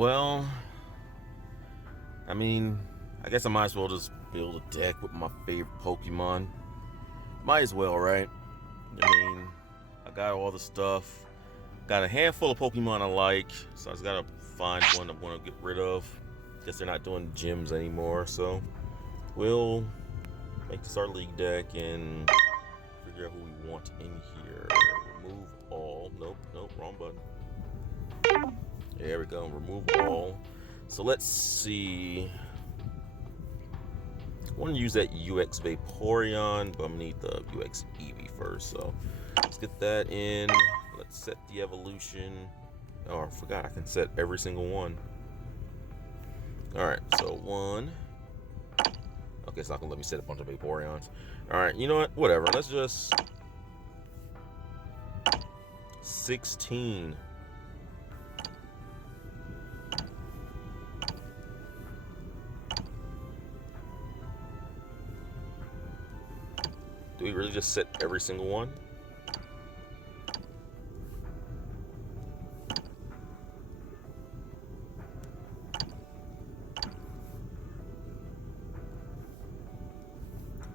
Well, I mean, I guess I might as well just build a deck with my favorite Pokemon. Might as well, right? I mean, I got all the stuff. Got a handful of Pokemon I like, so I just gotta find one I want to get rid of. Guess they're not doing gyms anymore, so we'll make this our league deck and figure out who we want in here. Remove all. Nope, wrong button. There we go. Remove all. So let's see. I want to use that UX Vaporeon, but I'm gonna need the UX Eevee first. So let's get that in. Let's set the evolution. Oh, I forgot I can set every single one. Alright, so 1. Okay, it's not gonna let me set a bunch of Vaporeons. Alright, you know what? Whatever. Let's just 16. Do we really just set every single one?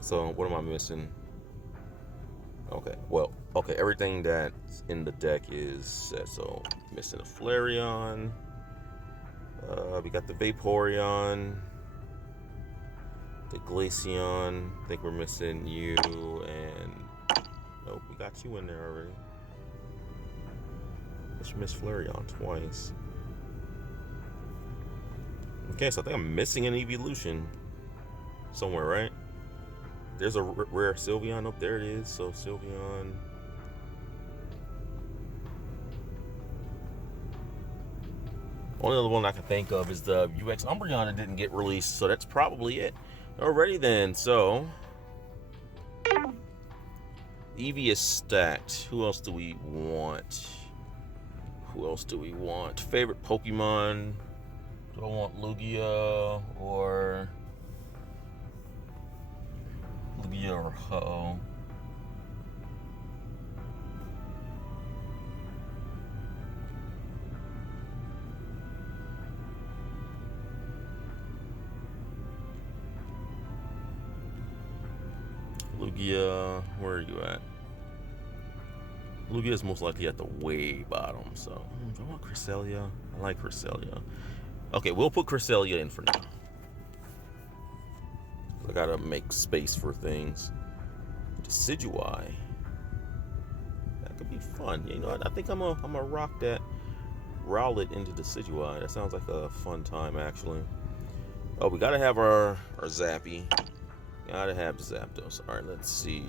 So what am I missing? Okay, well, okay, everything that's in the deck is set. So missing a Flareon. We got the Vaporeon. The Glaceon. I think we're missing you, and nope, we got you in there already. Let's miss Flareon twice. Okay, so I think I'm missing an evolution somewhere, right? There's a rare Sylveon. Oh, there it is. So Sylveon. Only other one I can think of is the UX Umbreon that didn't get released, so that's probably it. Alrighty then, so Eevee is stacked. Who else do we want? Favorite Pokemon? Do I want Lugia or Ho? Lugia, where are you at? Lugia is most likely at the way bottom, so do I want Cresselia? I like Cresselia. Okay, we'll put Cresselia in for now. I gotta make space for things. Decidueye. That could be fun. You know what? I think I'm gonna rock that Rowlet into Decidueye. That sounds like a fun time, actually. Oh, we gotta have our Zappy. Gotta have Zapdos. Alright, let's see.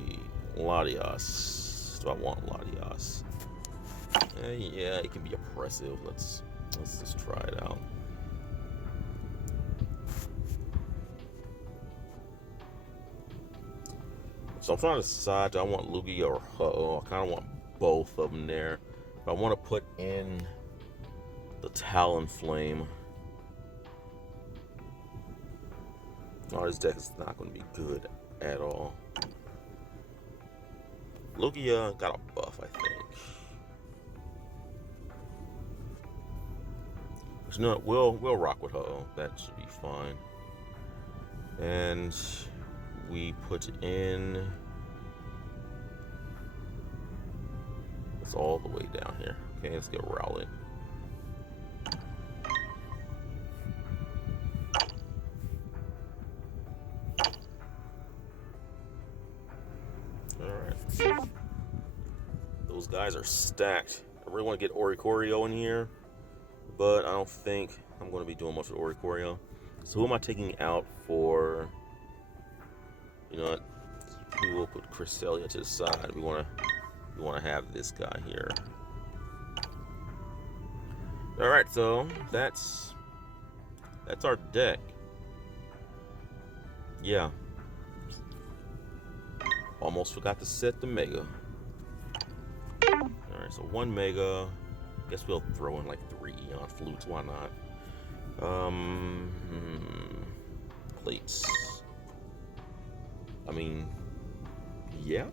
Latias. Do I want Latias? Yeah, it can be oppressive. Let's just try it out. So I'm trying to decide, do I want Lugia or Ho? I kind of want both of them there. But I want to put in the Talonflame. Oh, this deck is not going to be good at all. Lugia got a buff, I think. But you know what? We'll rock with Ho. That should be fine. And we put in. It's all the way down here. Okay, let's get Rowlet. Alright. Those guys are stacked. I really want to get Oricorio in here, but I don't think I'm going to be doing much with Oricorio. So who am I taking out for? You know what? We will put Cresselia to the side. We want to have this guy here. All right, so that's our deck. Yeah. Almost forgot to set the Mega. All right, so 1 Mega. Guess we'll throw in like 3 Eon Flutes. Why not? Plates. I mean, yeah.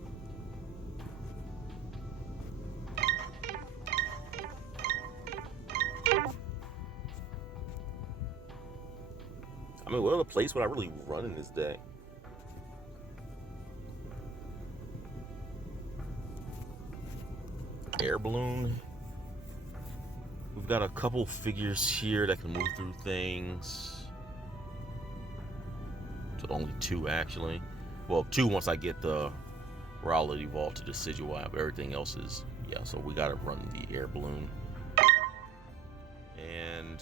mean, what other place would I really run in this deck? Air Balloon. We've got a couple figures here that can move through things. So only 2 actually. Well, 2 once I get the Rowlet evolved to Decidueye. Everything else is, yeah, so we gotta run the Air Balloon. And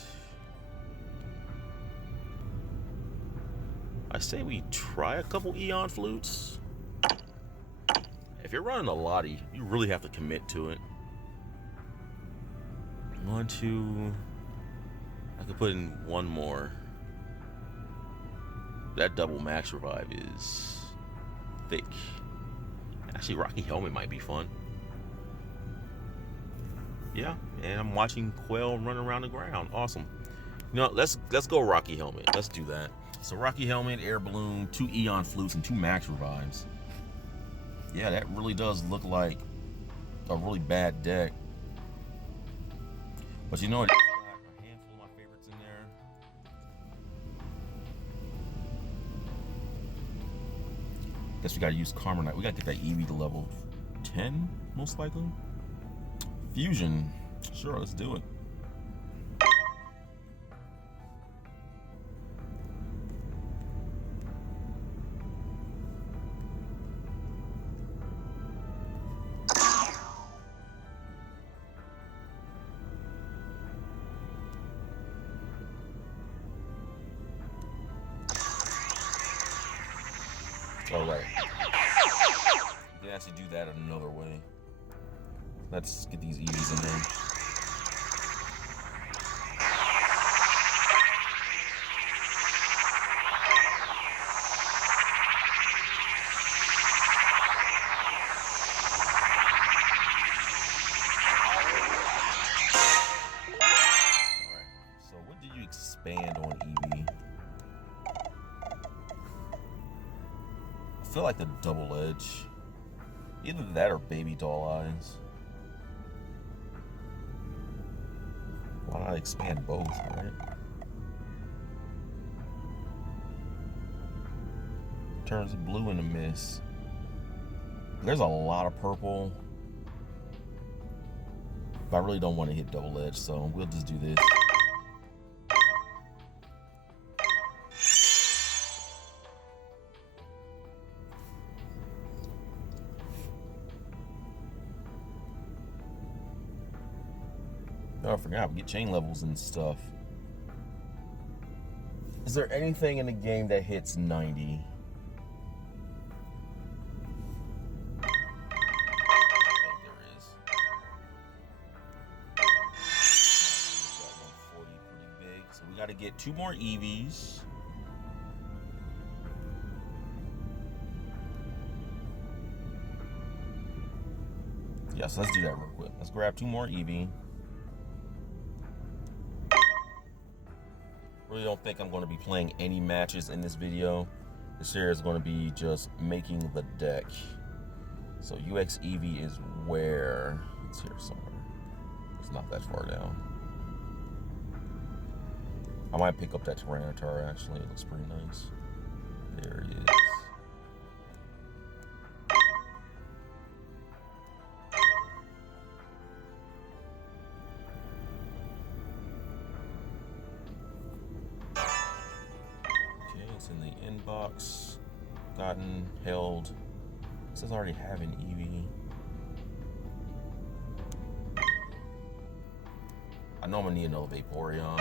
I say we try a couple Eon Flutes. If you're running a Lottie, you really have to commit to it. 1, 2. I could put in 1 more. That double max revive is thick. Actually, Rocky Helmet might be fun. Yeah, and I'm watching Quail run around the ground. Awesome. You know, let's go Rocky Helmet. Let's do that. So Rocky Helmet, Air Balloon, 2 Eon Flutes, and 2 max revives. Yeah, that really does look like a really bad deck. But you know what? It's got a handful of my favorites in there. Guess we gotta use Karma Knight. We gotta get that Eevee to level 10, most likely. Fusion. Sure, let's do it. All right. You can actually do that another way. Let's get these Eevees in there. Alright, so what did you expand on Eevee? I feel like the double edge. Either that or baby doll eyes. Why not expand both, right? Turns blue into miss. There's a lot of purple. But I really don't want to hit double edge, so we'll just do this. Oh, I forgot, we get chain levels and stuff. Is there anything in the game that hits 90? I think there is. Got 140 pretty big. So we gotta get 2 more Eevees. Yeah, so let's do that real quick. Let's grab 2 more Eevee. Really don't think I'm going to be playing any matches in this video. This here is going to be just making the deck. So UX Eevee is where? It's here somewhere. It's not that far down. I might pick up that Tyranitar actually. It looks pretty nice. There he is. In the inbox, gotten, held. It says I already have an Eevee. I know I'm gonna need another Vaporeon.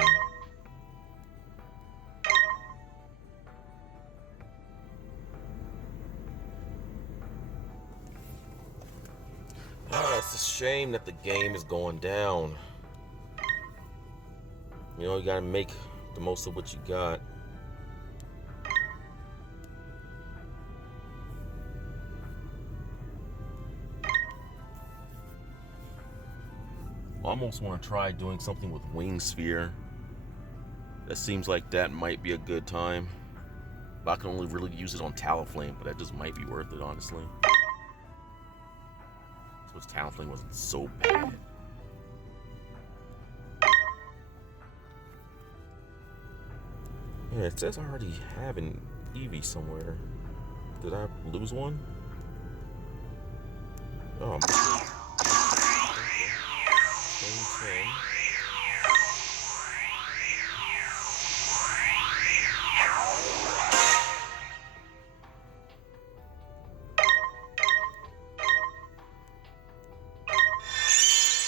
It's a shame that the game is going down. You know, you gotta make the most of what you got. I almost want to try doing something with Wing Sphere. That seems like that might be a good time. But I can only really use it on Talonflame, but that just might be worth it, honestly. I suppose Talonflame wasn't so bad. Yeah, it says I already have an Eevee somewhere. Did I lose one? Oh, I'm chain 10.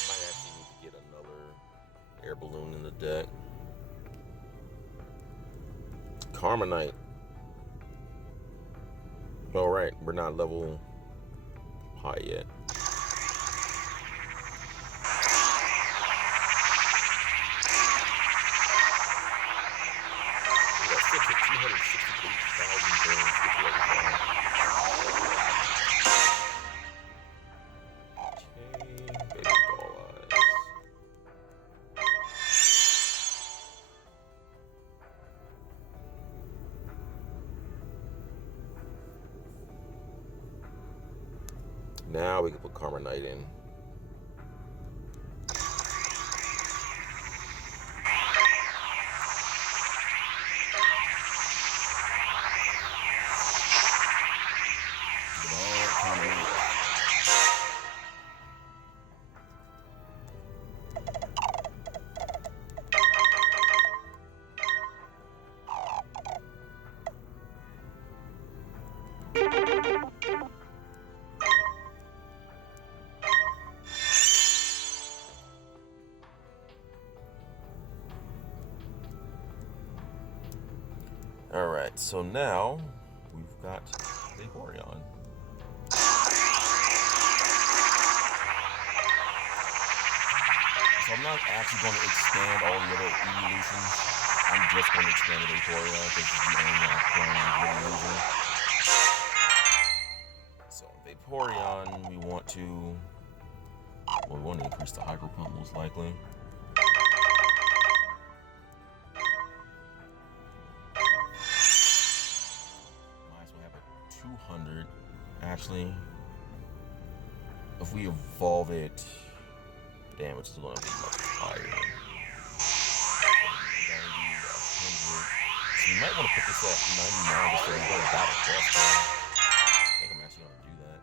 Might actually need to get another air balloon in the deck. Carmonite. Alright, we're not level high yet. That's still to 268,000 games with level 5. Okay, baby doll eyes. Now we can put Carmonite in. Alright, so now we've got Vaporeon. So I'm not actually going to expand all the other evolutions. I'm just going to expand the Vaporeon because it's the only one I'm currently really using. So Vaporeon, we want to increase the Hyper Pump most likely. Might as well have a 200. Actually, if we evolve it, the damage is going to be much higher. 90, 100. So you might want to put this at 99 so we go battle cross. I think I'm actually going to do that.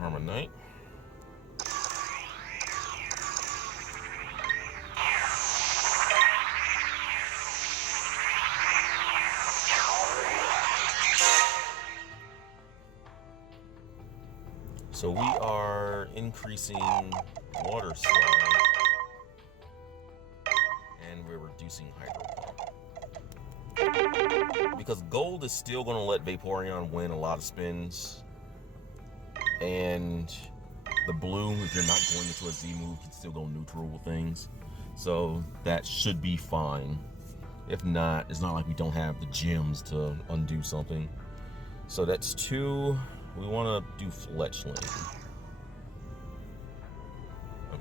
Carmonite. So we are increasing water slide and we're reducing hydro pump. Because gold is still going to let Vaporeon win a lot of spins. And the blue, if you're not going into a Z move, can still go neutral with things. So that should be fine. If not, it's not like we don't have the gems to undo something. So that's 2. We want to do Fletchling.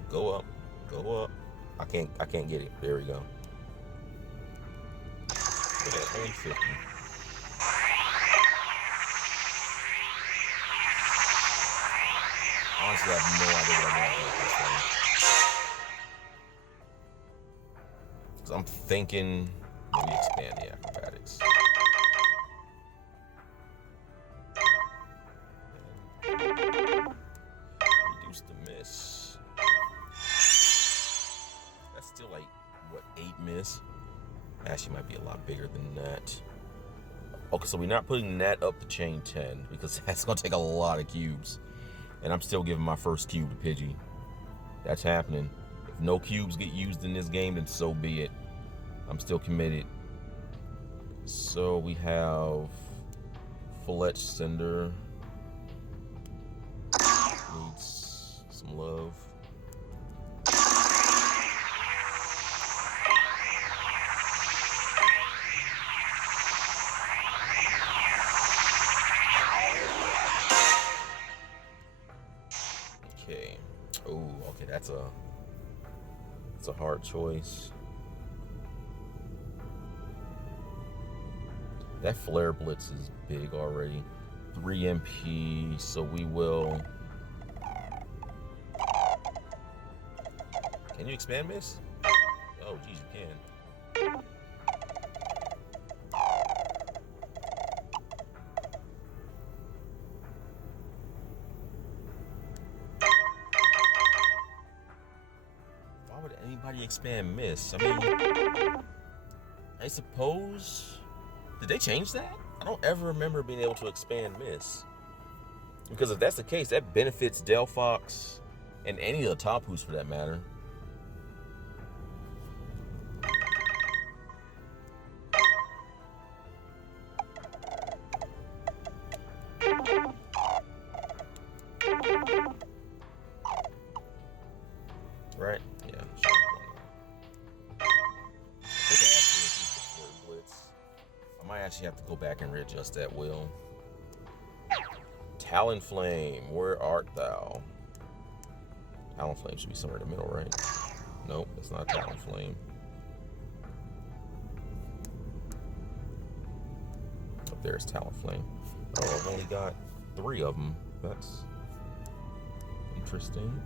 Go up, go up. I can't get it. There we go. Look at that, only 50. Honestly, I have no idea what I'm going to do with this thing. Because I'm thinking maybe expand the acrobatics. Reduce the miss. That's still like, what, 8 miss? Actually, might be a lot bigger than that. Okay, so we're not putting that up to chain 10 because that's going to take a lot of cubes. And I'm still giving my first cube to Pidgey. That's happening. If no cubes get used in this game, then so be it. I'm still committed. So we have Fletch Cinder. Needs some love. Okay. Oh, okay, that's a hard choice. That Flare Blitz is big already. 3 MP, so we will... Can you expand miss? Oh, geez, you can. Why would anybody expand miss? I mean, I suppose... Did they change that? I don't ever remember being able to expand miss. Because if that's the case, that benefits Delphox and any of the Tapus for that matter. Right? Yeah. I think I actually used the Flare Blitz. I might actually have to go back and readjust that will. Talonflame, where art thou? Talonflame should be somewhere in the middle, right? Nope, it's not Talonflame. Up there's Talonflame. Oh, I've only got 3 of them. That's interesting.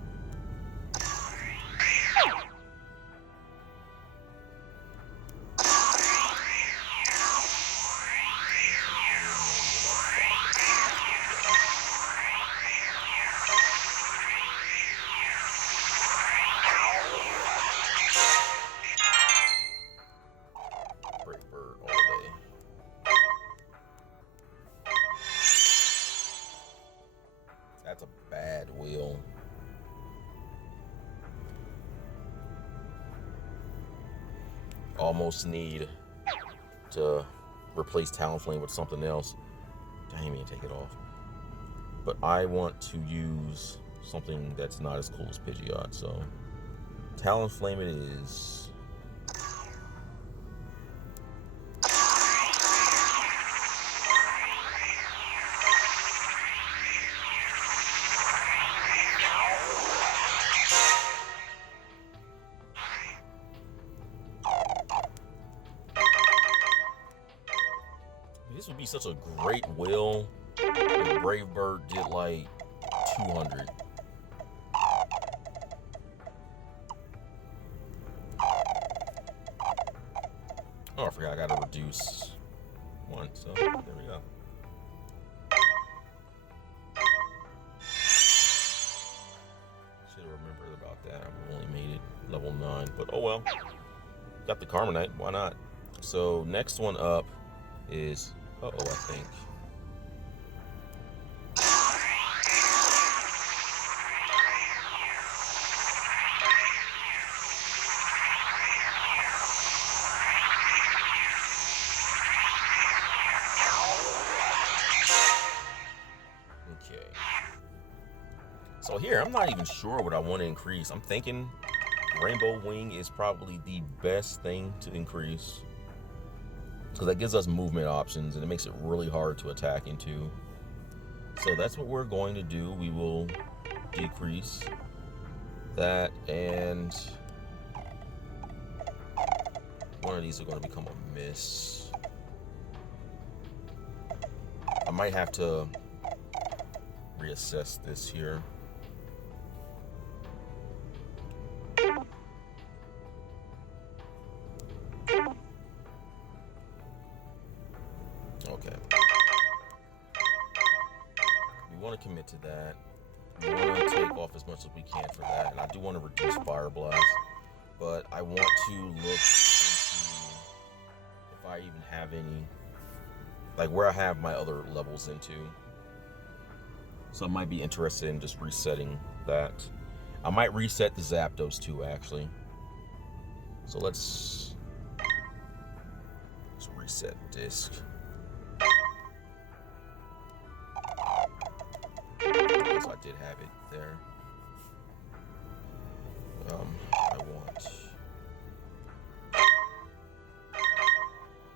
That's a bad wheel. Almost need to replace Talonflame with something else. I didn't even take it off. But I want to use something that's not as cool as Pidgeot, so Talonflame it is. This would be such a great will if Brave Bird did like 200. Oh, I forgot I gotta reduce 1, so there we go. Should have remembered about that. I only made it level 9, but oh well. Got the Carmonite, why not? So next one up is I think. Okay. So here, I'm not even sure what I want to increase. I'm thinking Rainbow Wing is probably the best thing to increase, because that gives us movement options and it makes it really hard to attack into. So that's what we're going to do. We will decrease that, and one of these are going to become a miss. I might have to reassess this here. Okay. We want to commit to that. We want to take off as much as we can for that. And I do want to reduce Fire Blast. But I want to look into if I even have any, like where I have my other levels into. So I might be interested in just resetting that. I might reset the Zapdos too, actually. So let's reset disc. So I did have it there. I want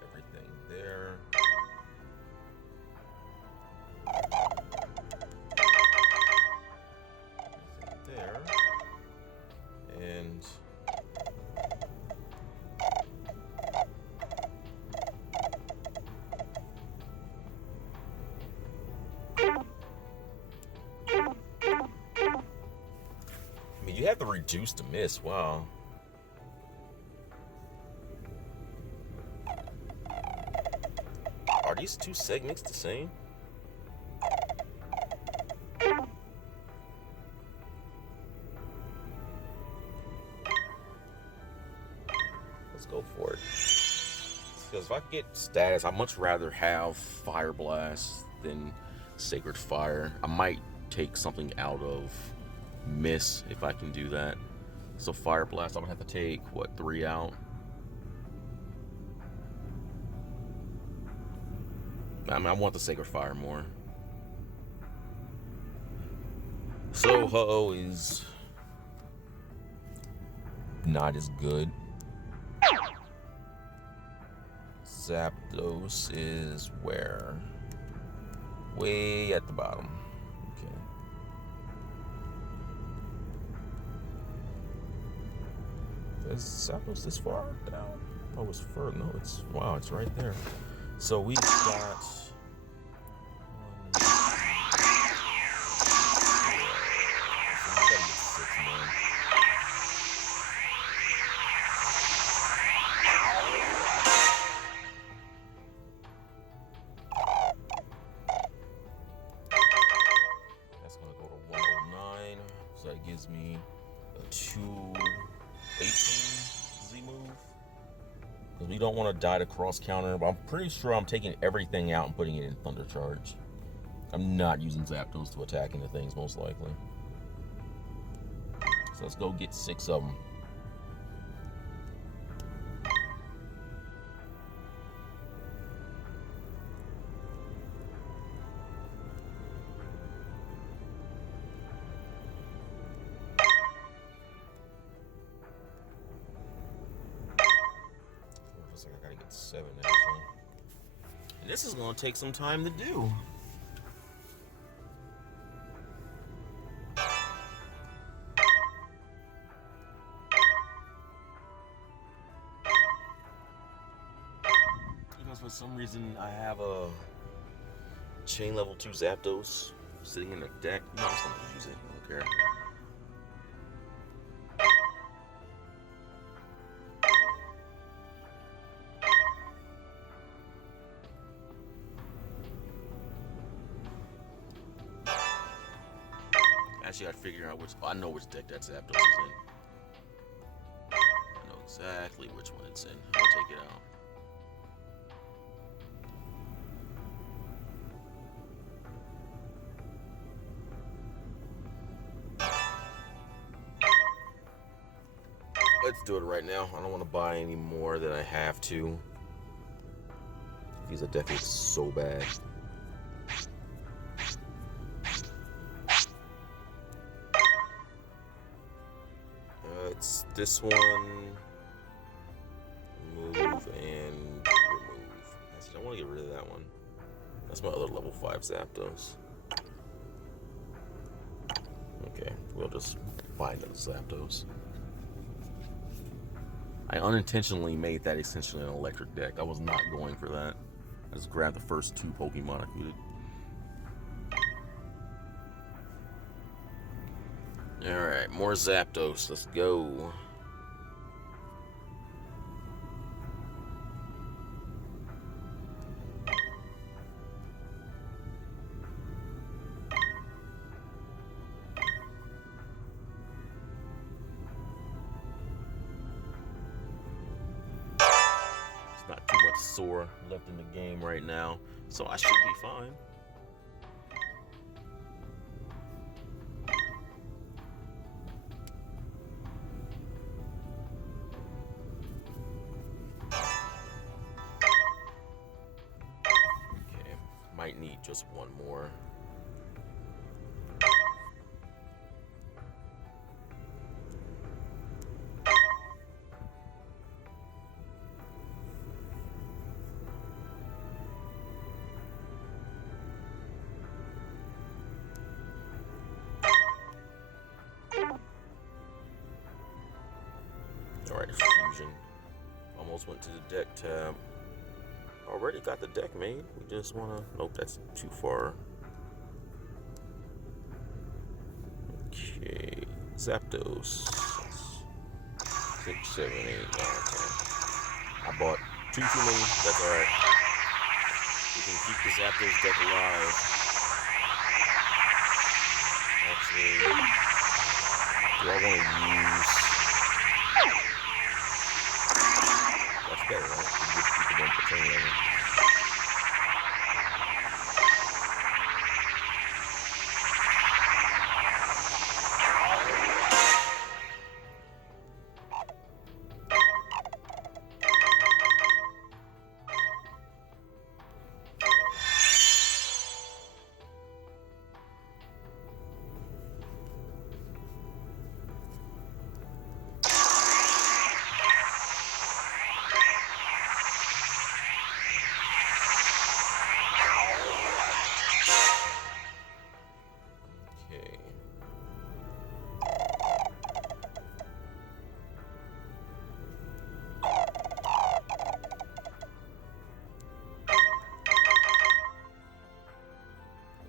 everything there. Everything there. And You have to reduce the miss. Wow. Are these two segments the same? Let's go for it. Because if I get status, I'd much rather have Fire Blast than Sacred Fire. I might take something out of Miss if I can do that. So Fire Blast, I'm gonna have to take, what, 3 out? I mean, I want the Sacred Fire more. So Ho-Oh is not as good. Zapdos is where? Way at the bottom. Okay. Is Zapdos this far down? Oh, it's further. No, it's, wow, it's right there. So we got that's gonna go to 109. So that gives me a 218 Z move. Because we don't want to die to cross counter, but I'm pretty sure I'm taking everything out and putting it in Thunder Charge. I'm not using Zapdos to attack into things, most likely. So let's go get 6 of them. Looks like I gotta get 7 actually. And this is gonna take some time to do. Because for some reason I have a chain level 2 Zapdos sitting in the deck. No, I'm just gonna use it. I don't care. Actually, I'd figure out which. I know which deck that Zapdos is in. I know exactly which one it's in. I'll take it out. Let's do it right now. I don't want to buy any more than I have to. Because the deck is so bad. It's this one. Remove and remove. Actually, I want to get rid of that one. That's my other level 5 Zapdos. Okay, we'll just buy another Zapdos. I unintentionally made that essentially an electric deck. I was not going for that. I just grabbed the first 2 Pokemon I could. Alright, more Zapdos. Let's go. There's not too much sore left in the game right now, so I should be fine. Might need just one more. Alright, fusion. Almost went to the deck tab. Already got the deck made. We just wanna. Nope, that's too far. Okay, Zapdos. 6, 7, 8, 9, 10. I bought two too many. That's alright. We can keep the Zapdos deck alive. Actually, do I want to use... That's better, right? We get to keep it on the turn level.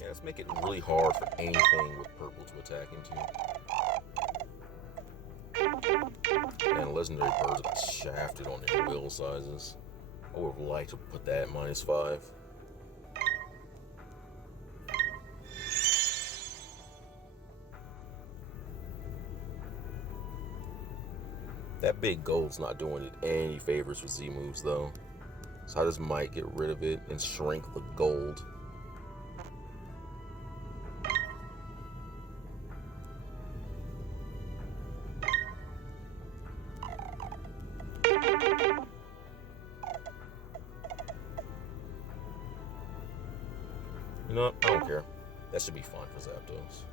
Let's make it really hard for anything with purple to attack into. And legendary birds got shafted on their will sizes. I would have liked to put that at -5. That big gold's not doing it any favors with Z moves though. So I just might get rid of it and shrink the gold. You know what? I don't care. That should be fine for Zapdos.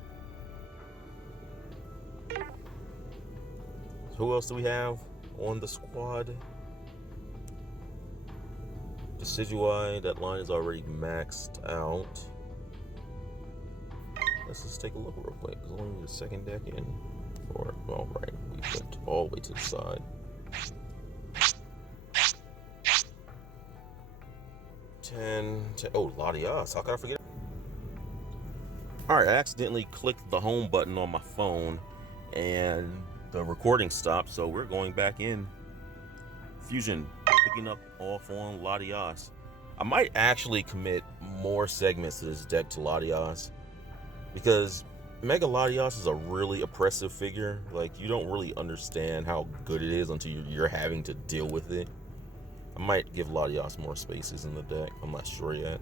So who else do we have on the squad? Decidueye, that line is already maxed out. Let's just take a look real quick, because we only need a second deck in. Or, all right, we went all the way to the side. 10, oh, Latias, how could I forget? Alright, I accidentally clicked the home button on my phone and the recording stopped, so we're going back in. Fusion, picking up off on Latias. I might actually commit more segments to this deck to Latias, because Mega Latias is a really oppressive figure. Like, you don't really understand how good it is until you're having to deal with it. I might give Latias more spaces in the deck. I'm not sure yet.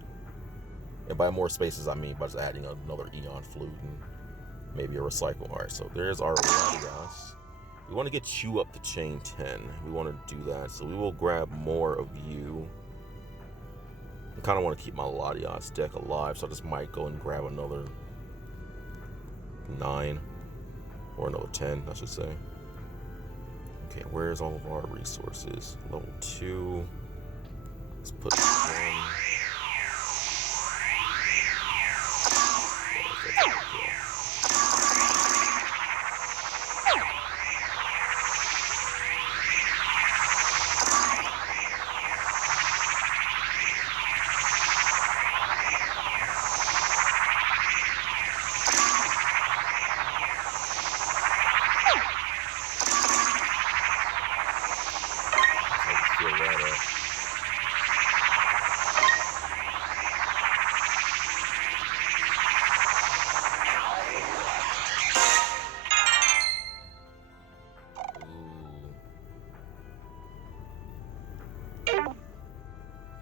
And by more spaces, I mean by just adding another Eon Flute and maybe a Recycle. Alright, so there's our Latias. We want to get you up to chain 10. We want to do that, so we will grab more of you. I kind of want to keep my Latias deck alive, so I just might go and grab another 9 or another 10, I should say. Okay, where's all of our resources? Level 2. Let's put this in.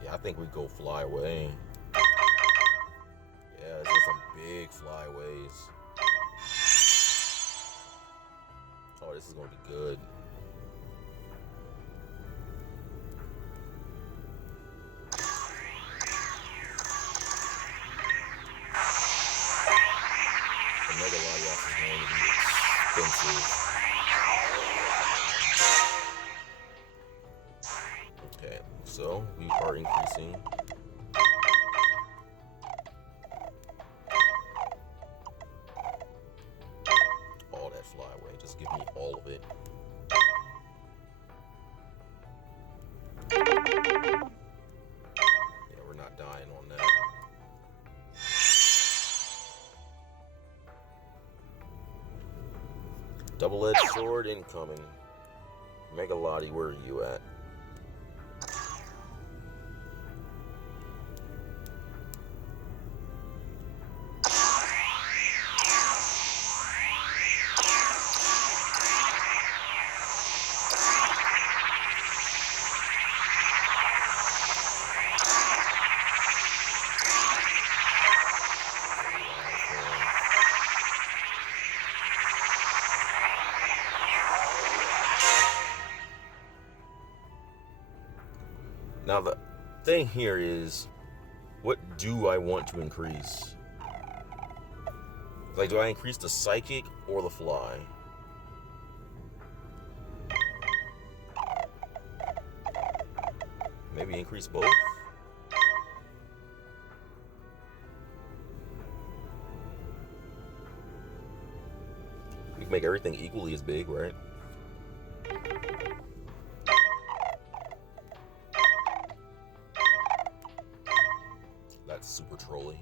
I think we go fly away. Yeah, there's some big flyways. Oh, this is gonna be good. The Mega Latias is going to be expensive. Okay, so we are increasing. All that flyaway, just give me all of it. Yeah, we're not dying on that. Double-edged sword incoming. Mega Lottie, where are you at? Now the thing here is, what do I want to increase? Like, do I increase the psychic or the fly? Maybe increase both? We can make everything equally as big, right? That's super trolly.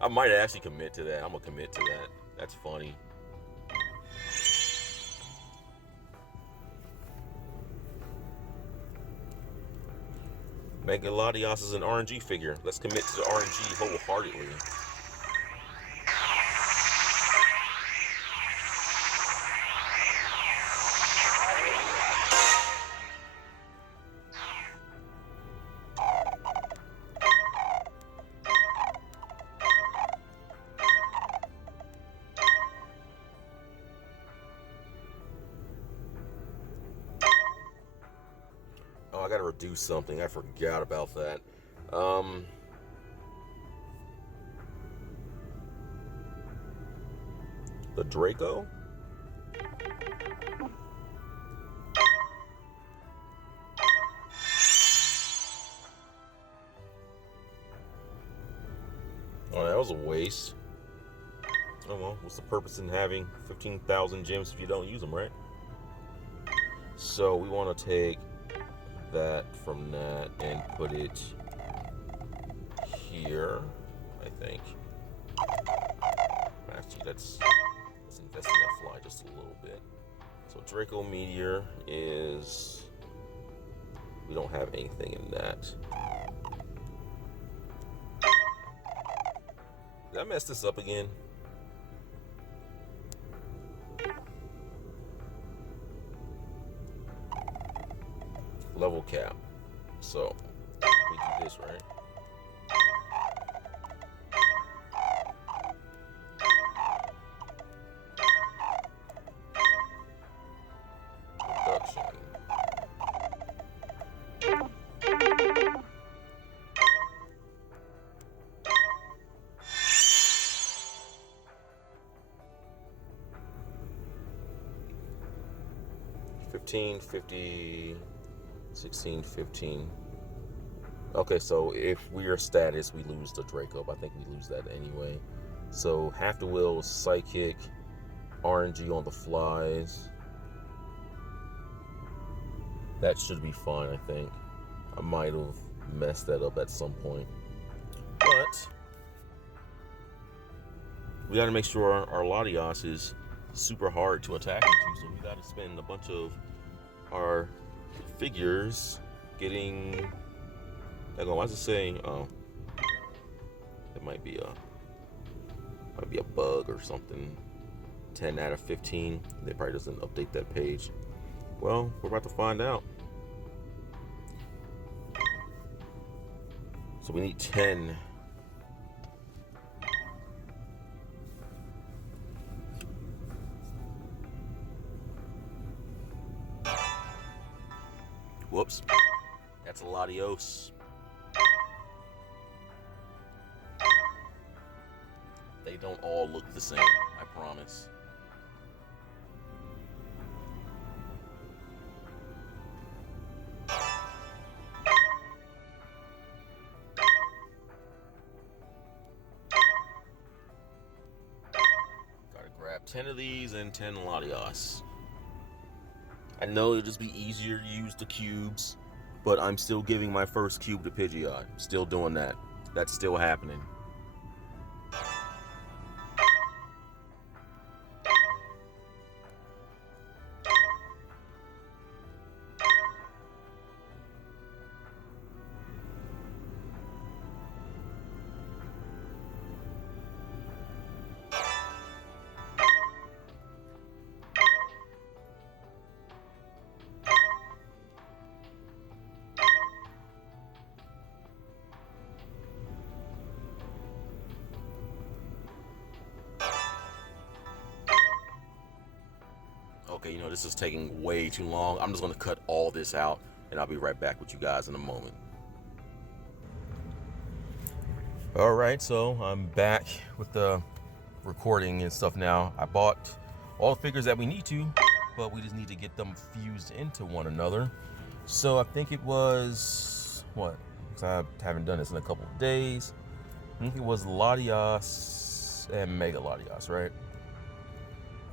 I might actually commit to that. I'm gonna commit to that. That's funny. Mega Latios is an RNG figure. Let's commit to the RNG wholeheartedly. Oh, I gotta reduce something. I forgot about that. The Draco? Oh, that was a waste. Oh well, what's the purpose in having 15,000 gems if you don't use them, right? So we want to take that from that and put it here, I think. Actually, let's invest in that fly just a little bit. So Draco Meteor is, we don't have anything in that. Did I mess this up again? Level cap. So we do this, right? Production. $15, $50, $16, $15. Okay, so if we are status, we lose the Draco. But I think we lose that anyway. So half the will, psychic, RNG on the flies. That should be fine, I think. I might have messed that up at some point. But we got to make sure our Latios is super hard to attack into. So we got to spend a bunch of our figures getting. Why does it say? Oh, it might be a bug or something. 10 out of 15. It probably doesn't update that page. Well, we're about to find out. So we need 10. Whoops. That's a Latios. They don't all look the same, I promise. Gotta grab 10 of these and 10 Latios. I know it'll just be easier to use the cubes, but I'm still giving my first cube to Pidgeot. Still doing that. That's still happening. Okay, you know, this is taking way too long. I'm just gonna cut all this out, and I'll be right back with you guys in a moment. All right, so I'm back with the recording and stuff now. I bought all the figures that we need to, but we just need to get them fused into one another. So I think it was, what? Because I haven't done this in a couple of days. I think it was Latias and Mega Latias, right?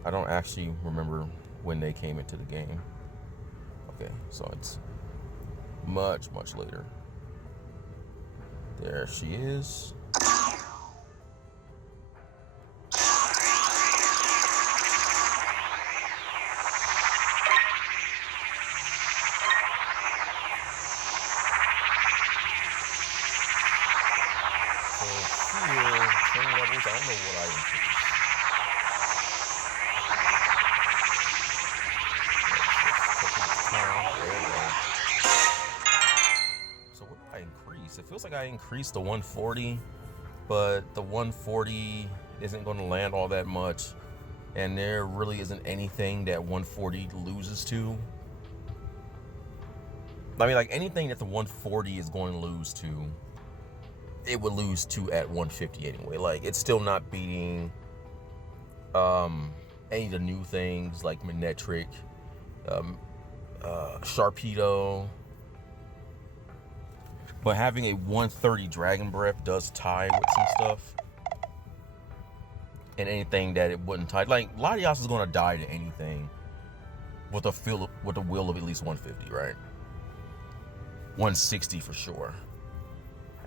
I don't actually remember when they came into the game. Okay, so it's much later. There she is. So here, training levels, I don't know what I increased. So what did I increase? It feels like I increased the 140, but the 140 isn't going to land all that much, and there really isn't anything that 140 loses to. I mean, like, anything that the 140 is going to lose to, it would lose to at 150 anyway. Like, it's still not beating any of the new things like Manectric, Sharpedo. But having a 130 Dragon Breath does tie with some stuff. And anything that it wouldn't tie. Like, Latias is going to die to anything with the will of at least 150, right? 160 for sure.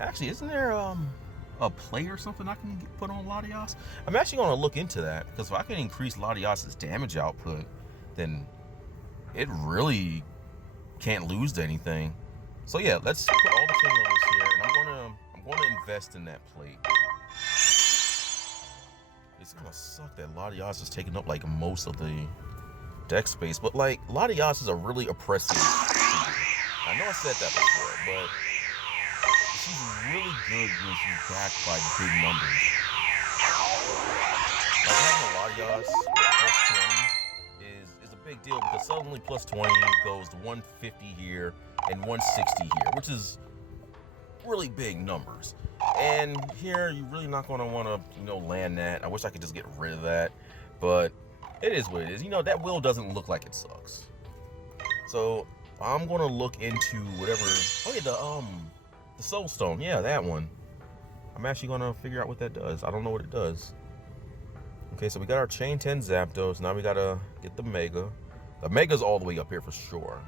Actually, isn't there a play or something I can put on Latias? I'm actually going to look into that, because if I can increase Latias's damage output, then it really can't lose to anything. So yeah, let's put all the training levels here, and I'm gonna invest in that plate. It's gonna suck that Latias is taking up like most of the deck space, but like, Latias is a really oppressive figure. I know I said that before, but she's really good when she's backed by big numbers. Like, having a Latias plus 20 is a big deal, because suddenly plus 20 goes to 150 here and 160 here, which is really big numbers. And here, you're really not going to want to, you know, land that. I wish I could just get rid of that, but it is what it is. You know, that wheel doesn't look like it sucks. So I'm going to look into whatever. Oh yeah, the Soul Stone. Yeah, that one. I'm actually going to figure out what that does. I don't know what it does. Okay, so we got our Chain 10 Zapdos. Now we got to get the Mega. The Mega's all the way up here for sure,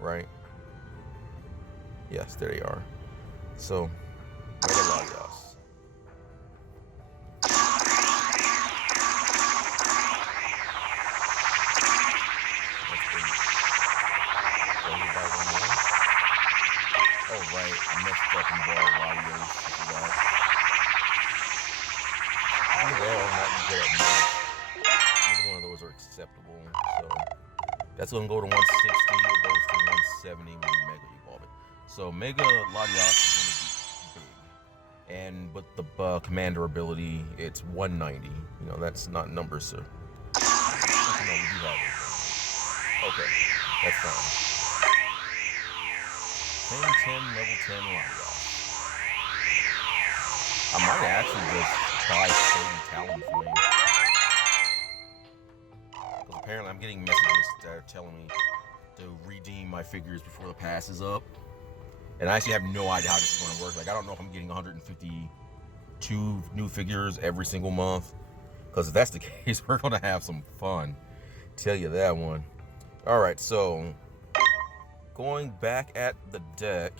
right? Yes, there they are. So, Mega Latias. Let's bring it back on there. Oh, right. I messed up and bought Latios. Well, not good at much. Either one of those are acceptable. So, that's going to go to 160. It goes to 170 when you Mega Evolve it. So Mega Latias is going to be big, but the Commander ability, it's 190. You know, that's not numbers, sir. No, we do have it. Okay, that's fine. Chain 10, level 10 Latias. I might actually just buy 30 Talonflame, because apparently I'm getting messages that are telling me to redeem my figures before the pass is up. And I actually have no idea how this is going to work. Like, I don't know if I'm getting 152 new figures every single month. Because if that's the case, we're going to have some fun. Tell you that one. All right, so going back at the deck,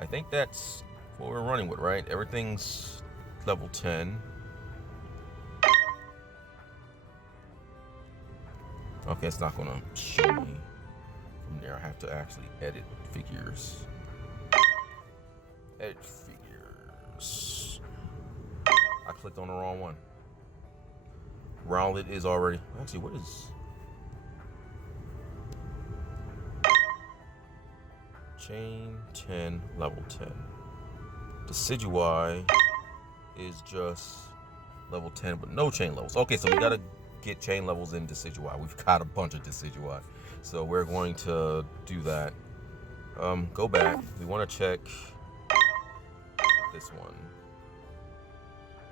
I think that's what we're running with, right? Everything's level 10. Okay, it's not going to show me. From there, I have to actually edit figures. Edit figures. I clicked on the wrong one. Rowlet is already. Actually, what is. Chain 10, level 10. Decidueye is just level 10, but no chain levels. Okay, so we gotta get chain levels in Decidueye. We've got a bunch of Decidueye. So we're going to do that. Go back. We want to check this one.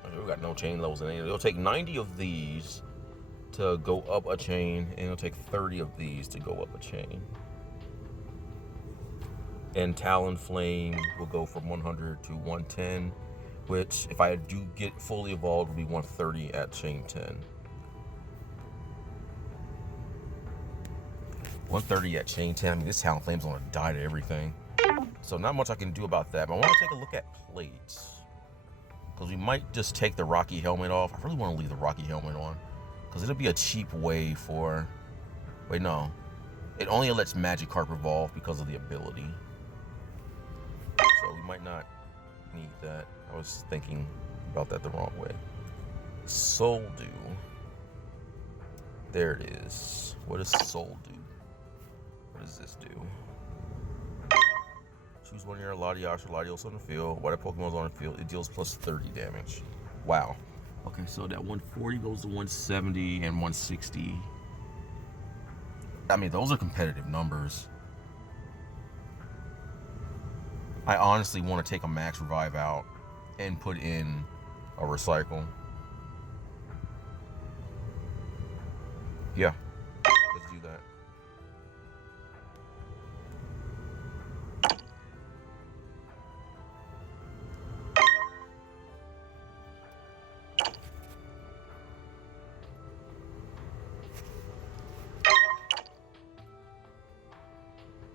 Okay, we got no chain levels in it. It'll take 90 of these to go up a chain, and it'll take 30 of these to go up a chain. And Talonflame will go from 100 to 110, which, if I do get fully evolved, will be 130 at chain 10. 130 at chain 10. I mean, this Talonflame's gonna die to everything. So not much I can do about that, but I want to take a look at plates. Because we might just take the Rocky Helmet off. I really want to leave the Rocky Helmet on. Because it'll be a cheap way for... Wait, no. It only lets Magikarp evolve because of the ability. So we might not need that. I was thinking about that the wrong way. Soul Dew. There it is. What does Soul do? What does this do? Choose one of your Latios or Latios on the field. While that Pokemon's on the field, it deals plus 30 damage. Wow. Okay, so that 140 goes to 170 and 160. I mean, those are competitive numbers. I honestly want to take a Max Revive out and put in a Recycle. Yeah, let's do that.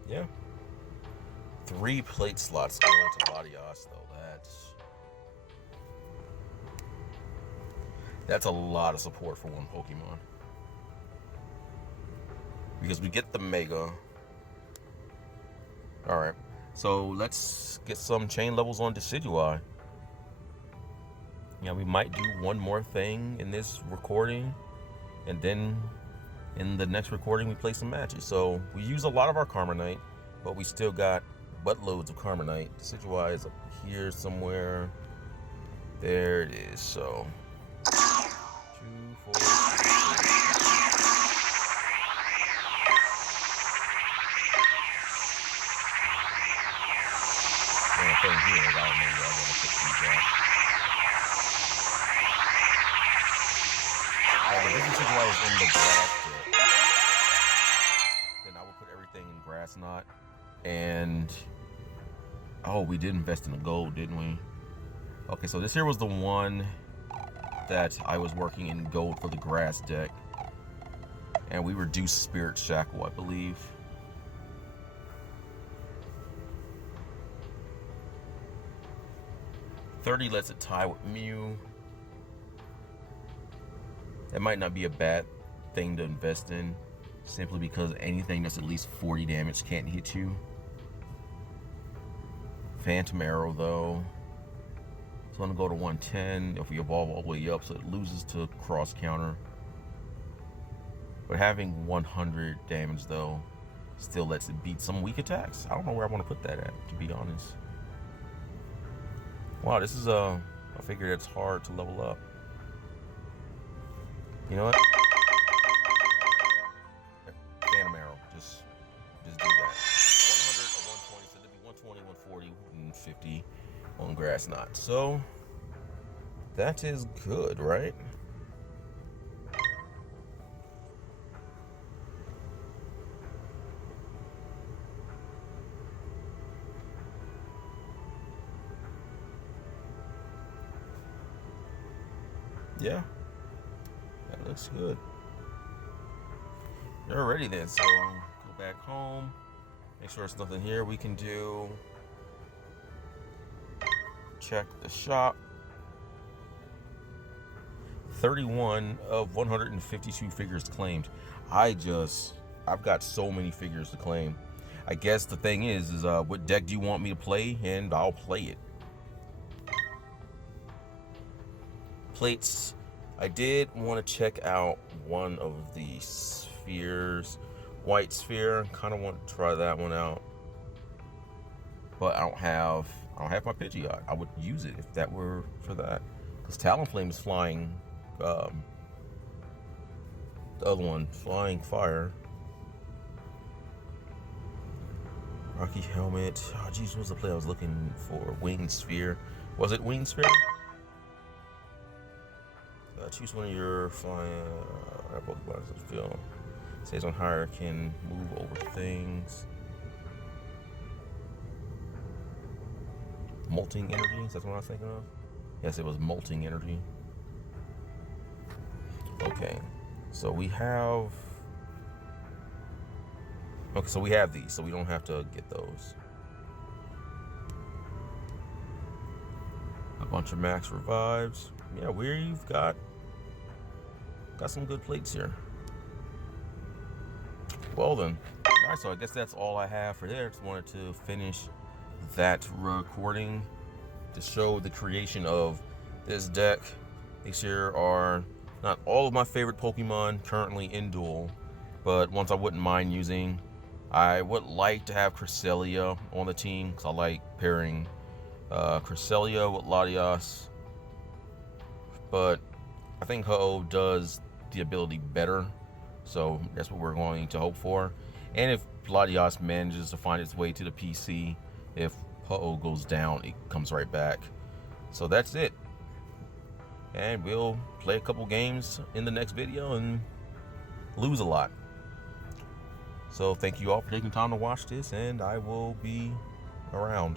Yeah. 3 plate slots going to Latios, though. That's a lot of support for one Pokemon. Because we get the Mega. Alright. So let's get some chain levels on Decidueye. Yeah, we might do one more thing in this recording. And then in the next recording, we play some matches. So we use a lot of our Carmonite, but we still got buttloads of Carmonite. Decidueye is up here somewhere. There it is. So 2, 4, 3, 4. And the thing here is I don't know where I'm gonna put these at. But this Decidueye is in the grass pit. Then I will put everything in Grass Knot. And oh, we did invest in the gold, didn't we? Okay, so this here was the one that I was working in gold for the grass deck. And we reduced Spirit Shackle, I believe. $30 lets it tie with Mew. That might not be a bad thing to invest in, simply because anything that's at least 40 damage can't hit you. Phantom Arrow, though, it's going to go to 110 if we evolve all the way up, so it loses to cross counter. But having 100 damage, though, still lets it beat some weak attacks. I don't know where I want to put that at, to be honest. Wow, this is a figure that's hard to level up. You know what? Phantom Arrow, just do that. 100 or 120, so it'll be 120, 140, and 50 on Grass Knot. So that is good, right? Yeah, that looks good. Alrighty then, so go back home, make sure there's nothing here we can do. Check the shop. 31 of 152 figures claimed. I've got so many figures to claim. I guess the thing is what deck do you want me to play, and I'll play it. Plates. I did want to check out one of the spheres. White sphere. Kind of want to try that one out. But I don't have my Pidgeot. I would use it if that were for that. Because Talonflame is flying the other one? Flying Fire. Rocky Helmet. Oh, geez, what was the play I was looking for? Winged Sphere. Was it Winged Sphere? Choose one of your flying Pokemon in the field. Stays on higher, can move over things. Molting Energy, is that what I was thinking of? Yes, it was Molting Energy. Okay, so we have... Okay, so we have these, so we don't have to get those. A bunch of max revives. Yeah, we've got some good plates here. Well then, all right, so I guess that's all I have for there. Just wanted to finish that recording to show the creation of this deck. These here are not all of my favorite Pokemon currently in Duel, but ones I wouldn't mind using. I would like to have Cresselia on the team because I like pairing Cresselia with Latias, but I think Ho-Oh does the ability better, so that's what we're going to hope for. And if Latias manages to find its way to the PC, if Ho-Oh goes down, it comes right back. So that's it, and we'll play a couple games in the next video and lose a lot. So thank you all for taking time to watch this, and I will be around.